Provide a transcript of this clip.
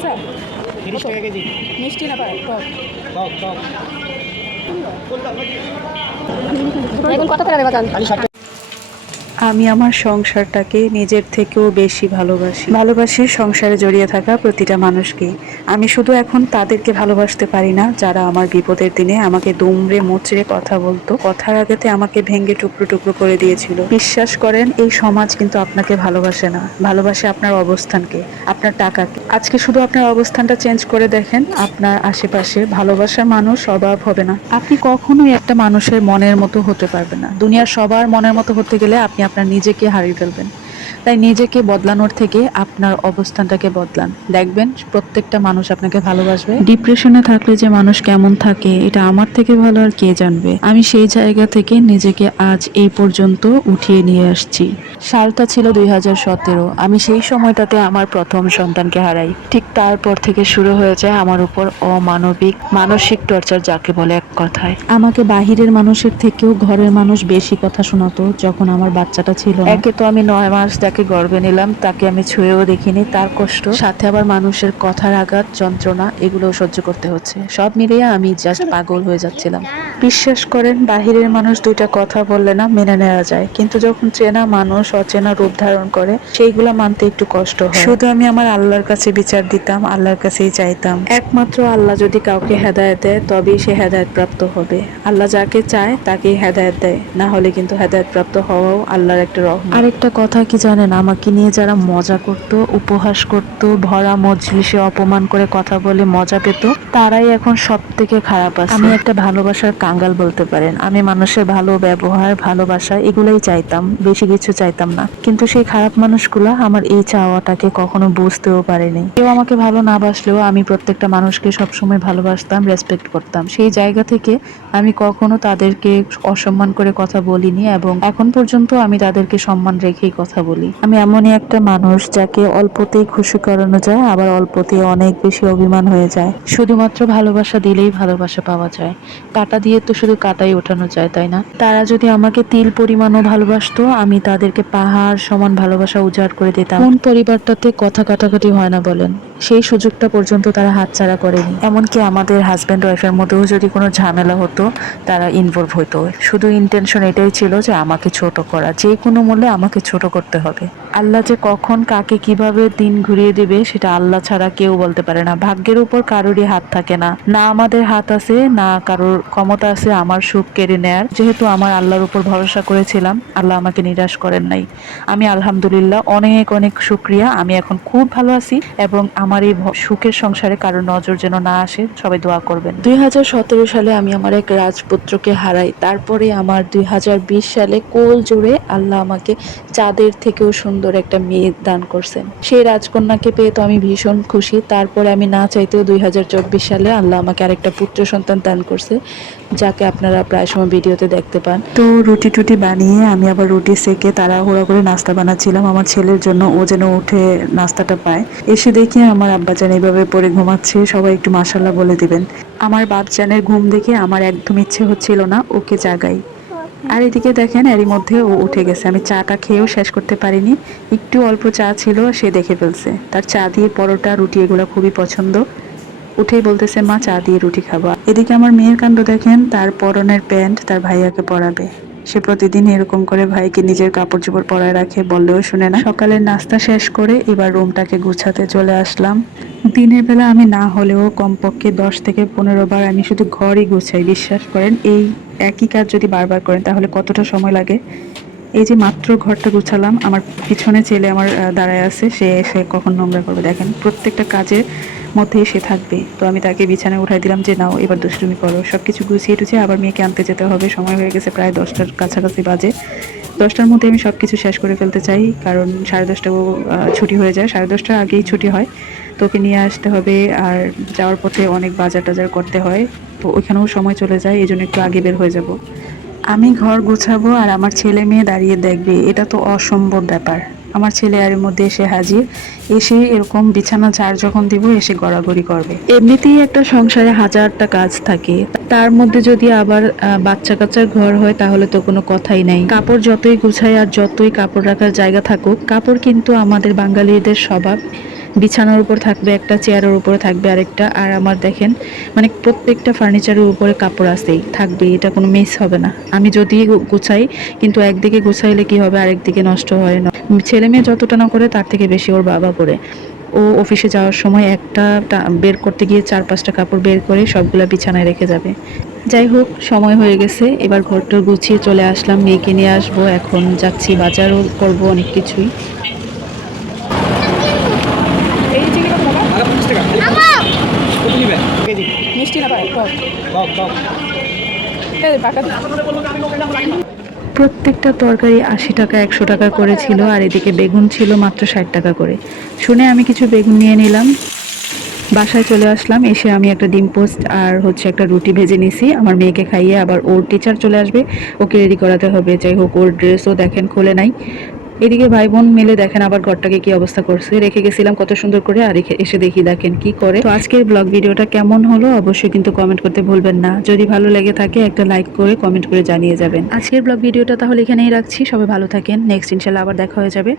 আচ্ছা 30 টাকা কেজি। মিষ্টি না পায় টক টক টক এখন কত করে দেবা খালি 60 টাকা। আমি আমার সংসারটাকে নিজের থেকেও বেশি ভালোবাসি সংসারে জড়িয়ে থাকা প্রতিটা মানুষকে। আমি শুধু এখন তাদেরকে ভালোবাসতে পারি না যারা আমার বিপদের দিনে আমাকে দুমড়ে মুচড়ে কথা বলতো, কথার আগেতে আমাকে ভেঙে টুকরো টুকরো করে দিয়েছিল। বিশ্বাস করেন, এই সমাজ কিন্তু আপনাকে ভালোবাসে না, ভালোবাসে আপনার অবস্থানকে, আপনার টাকাকে। আজকে শুধু আপনার অবস্থানটা চেঞ্জ করে দেখেন, আপনার আশেপাশে ভালোবাসার মানুষ অভাব হবে না। আপনি কখনোই একটা মানুষের মনের মতো হতে পারবেন না। দুনিয়ার সবার মনের মতো হতে গেলে আপনি আপনার নিজেকে হারিয়ে ফেলবেন। তাই নিজেকে বদলানোর থেকে আপনার অবস্থানটাকে বদলান, দেখবেন প্রত্যেকটা মানুষ আপনাকে ভালোবাসবে। ডিপ্রেশনে থাকলে যে মানুষ কেমন থাকে এটা আমার থেকে ভালো আর কে জানবে। আমি সেই জায়গা থেকে নিজেকে আজ এই পর্যন্ত উঠিয়ে নিয়ে আসছি। সালটা ছিল 2017। আমি সেই সময়টাতে আমার প্রথম সন্তানকে হারাই। ঠিক তারপর থেকে শুরু হয়ে যায় আমার উপর অমানবিক মানসিক টর্চার, যাকে বলে এক কথায়। আমাকে বাহিরের মানুষের থেকেও ঘরের মানুষ বেশি কথা শোনাতো যখন আমার বাচ্চাটা ছিল না। একে তো আমি 9 মাস যাকে গর্ভে নিলাম তাকে আমি ছুঁয়েও দেখিনি, তার কষ্ট, সাথে আবার মানুষের কথার আঘাত, যন্ত্রণা, এগুলো সহ্য করতে হচ্ছে। সব মিলিয়ে আমি জাস্ট পাগল হয়ে যাচ্ছিলাম। বিশ্বাস করেন, বাহিরের মানুষ দুইটা কথা বললে না মেনে নেওয়া যায়, কিন্তু যখন চেনা মানুষ অচেনা রূপ ধারণ করে সেইগুলা মানতে একটু কষ্ট হয়। শুধু আমি আমার আল্লাহর কাছে বিচার দিতাম, আল্লাহর কাছেই চাইতাম। একমাত্র আল্লাহ যদি কাউকে হেদায়েত দেয় তবেই সে হেদায়েত প্রাপ্ত হবে। আল্লাহ যাকে চায় তাকেই হেদায়েত দেয়, না হলে কিন্তু হেদায়েত প্রাপ্ত হওয়াও আল্লাহর একটা রহমত। আরেকটা কথা কি জানেন, আমাকে নিয়ে যারা মজা করত, উপহাস করত, ভরা মজলিসে অপমান করে কথা বলে মজা পেত, তারাই এখন সব থেকে খারাপ আছে। আমি একটা ভালোবাসার কাঙ্গাল বলতে পারেন। আমি মানুষের ভালো ব্যবহার, ভালোবাসা এগুলাই চাইতাম, বেশি কিছু চাইতাম না। কিন্তু সেই খারাপ মানুষগুলা আমার এই চাওয়াটাকে কখনো বুঝতেও পারেনি। কেউ আমাকে ভালো না বাসলেও আমি প্রত্যেকটা মানুষকে সবসময় ভালোবাসতাম, রেসপেক্ট করতাম। সেই জায়গা থেকে আমি কখনো তাদেরকে অসম্মান করে কথা বলিনি, এবং এখন পর্যন্ত আমি তাদেরকে সম্মান রেখেই কথা বলি। আমি এমনই একটা মানুষ যাকে অল্পতেই খুশি করানো যায়, আবার অল্পতেই অনেক বেশি অভিমান হয়ে যায়। শুধুমাত্র ভালোবাসা দিলেই ভালোবাসা পাওয়া যায়, কাঁটা দিয়ে তো শুধু কাঁটাই ওঠানো যায়, তাই না? তারা যদি আমাকে তিল পরিমাণও ভালোবাসতো, আমি তাদেরকে পাহাড় সমান ভালোবাসা উজাড় করে দিতাম। কোন পরিবারটাতে কথা কাটাকাটি হয় না বলেন? সেই সুযোগটা পর্যন্ত তারা হাতছাড়া করেনি। এমনকি আমাদের হাজব্যান্ড ওয়াইফের মধ্যেও যদি কোনো ঝামেলা হতো, তারা ইনভলভ হতো। শুধু ইন্টেনশন এটাই ছিল যে আমাকে ছোট করা, যে কোনো মূল্যে আমাকে ছোট করতে হবে। আল্লাহ যে কখন কাকে কিভাবে দিন ঘুরিয়ে দিবে সেটা আল্লাহ ছাড়া কেউ বলতে পারে না। ভাগ্যের উপর কারোরই হাত থাকে না, না আমাদের হাত আছে, না কারোর ক্ষমতা আছে আমার সুখ কেড়ে নেয়ার। যেহেতু আমার আল্লাহর উপর ভরসা করেছিলাম, আল্লাহ আমাকে নিরাশ করেন নাই। আমি আলহামদুলিল্লাহ অনেক অনেক শুকরিয়া। আমি এখন খুব ভালো আছি, এবং আমার এই সুখের সংসারে কারোর নজর যেন না আসে, সবাই দোয়া করবেন। 2017 সালে আমি আমার এক রাজপুত্রকে হারাই। তারপরে আমার 2020 সালে কোল জুড়ে আল্লাহ আমাকে চাঁদের থেকেও সুন্দর একটা মেয়ে দান করছেন। সেই রাজকন্যাকে পেয়ে তো আমি ভীষণ খুশি। তারপরে আমি না চাইতেও 2024 সালে আল্লাহ আমাকে আরেকটা পুত্র সন্তান দান করছে, যাকে আপনারা প্রায় সময় ভিডিওতে দেখতে পান। তো রুটি টুটি বানিয়ে আমি আবার রুটি সেকে তাড়াহুড়া করে নাস্তা বানাচ্ছিলাম আমার ছেলের জন্য, ও যেন উঠে নাস্তাটা পায়। এসে দেখি আমার আব্বাজান এইভাবে পড়ে ঘুমাচ্ছে। সবাই একটু মাশাআল্লাহ বলে দিবেন। আমার বাচ্চানের ঘুম দেখে আমার একদম ইচ্ছে হচ্ছিল না ওকে জাগাই। আর এদিকে দেখেন, এরই মধ্যে ও উঠে গেছে। আমি চাটা খেয়েও শেষ করতে পারিনি, একটু অল্প চা ছিল, সে দেখে ফেলছে। তার চা দিয়ে পরোটা, রুটি এগুলো খুবই পছন্দ। উঠেই বলতেছে, মা চা দিয়ে রুটি খাবো। এদিকে আমার মেয়ের কাণ্ড দেখেন, তার পরনের প্যান্ট তার ভাইয়াকে পরাবে। সে প্রতিদিন এরকম করে ভাইকে নিজের কাপড় চোপড় পরায় রাখে, বললেও শুনে না। সকালের নাস্তা শেষ করে এবার রুমটাকে গুছাতে চলে আসলাম। দিনের বেলা আমি না হলেও কমপক্ষে 10 থেকে 15 বার আমি শুধু ঘরই গুছাই। বিশ্বাস করেন, এই একই কাজ যদি বারবার করেন তাহলে কতটা সময় লাগে। এই যে মাত্র ঘরটা গুছালাম, আমার পিছনে ছেলে আমার দাঁড়ায় আছে, সে এসে কখন নোংরা করবে দেখেন। প্রত্যেকটা কাজের মধ্যেই সে থাকবে। তো আমি তাকে বিছানায় উঠাই দিলাম যে নাও এবার দুষ্টুমি করো। সবকিছু গুছিয়ে টুছিয়ে আবার মেয়েকে আনতে যেতে হবে। সময় হয়ে গেছে প্রায় 10টার কাছাকাছি বাজে। 10টার মধ্যে আমি সবকিছু শেষ করে ফেলতে চাই, কারণ 10:30 ছুটি হয়ে যায়। 10:30টার আগেই ছুটি হয়। তো ওকে নিয়ে আসতে হবে, আর যাওয়ার পথে অনেক বাজার টাজার করতে হয়, তো ওইখানেও সময় চলে যায়। এই জন্য একটু আগে বের হয়ে যাব। আমি ঘর গুছাবো আর আমার ছেলে মেয়ে দাঁড়িয়ে দেখবে, এটা তো অসম্ভব ব্যাপার। আমার ছেলে এর মধ্যে এসে হাজির। এসে এরকম বিছানা ঝাড় যখন দিব এসে গড়াগড়ি করবে। এমনিতেই একটা সংসারে হাজারটা কাজ থাকে, তার মধ্যে যদি আবার বাচ্চা কাচ্চার ঘর হয় তাহলে তো কোনো কথাই নাই। কাপড় যতই গুছাই আর যতই কাপড় রাখার জায়গা থাকুক, কাপড় কিন্তু আমাদের বাঙালিদের স্বভাব বিছানার উপর থাকবে একটা, চেয়ারের উপরে থাকবে আরেকটা। আর আমার দেখেন মানে প্রত্যেকটা ফার্নিচারের উপরে কাপড় আছেই থাকবে, এটা কোনো মিস হবে না। আমি যদি গুছাই, কিন্তু একদিকে গুছাইলে কি হবে আরেকদিকে নষ্ট হয় না। ছেলে মেয়ে যতটা না করে তার থেকে বেশি ওর বাবা করে। ও অফিসে যাওয়ার সময় একটা বের করতে গিয়ে 4-5টা কাপড় বের করে সবগুলা বিছানায় রেখে যাবে। যাই হোক, সময় হয়ে গেছে, এবার ঘরটা গুছিয়ে চলে আসলাম। মেয়েকে নিয়ে আসবো, এখন যাচ্ছি, বাজারও করবো অনেক কিছুই। এই চিনি কত টাকা? আগে 50 টাকা কত নিবে কেজি? মিষ্টি না পায় টক। টক টক এই পাকা দিই। প্রত্যেকটা তরকারি 80 টাকা 100 টাকা করে ছিল, আর এদিকে বেগুন ছিল মাত্র 60 টাকা করে। শুনে আমি কিছু বেগুন নিয়ে নিলাম। বাসায় চলে আসলাম, এসে আমি একটা ডিম পোস্ট আর হচ্ছে একটা রুটি ভেজে নিছি। আমার মেয়েকে খাইয়ে আবার ওর টিচার চলে আসবে, ওকে রেডি করাতে হবে। যাই হোক, ওর ড্রেসও দেখেন খোলে নাই। এদিকে ভাই বোন মিলে দেখেন আবার ঘরটাকে কি অবস্থা করছে। রেখে গেছিলাম কত সুন্দর করে, আর এসে দেখি দেখেন কি করে। তো আজকের ব্লগ ভিডিওটা কেমন হলো অবশ্যই কিন্তু কমেন্ট করতে ভুলবেন না। যদি ভালো লেগে থাকে একটা লাইক করে কমেন্ট করে জানিয়ে যাবেন। আজকের ব্লগ ভিডিওটা তাহলে এখানেই রাখছি। সবাই ভালো থাকেন, নেক্সট ইনশাল্লাহ আবার দেখা হয়ে যাবে।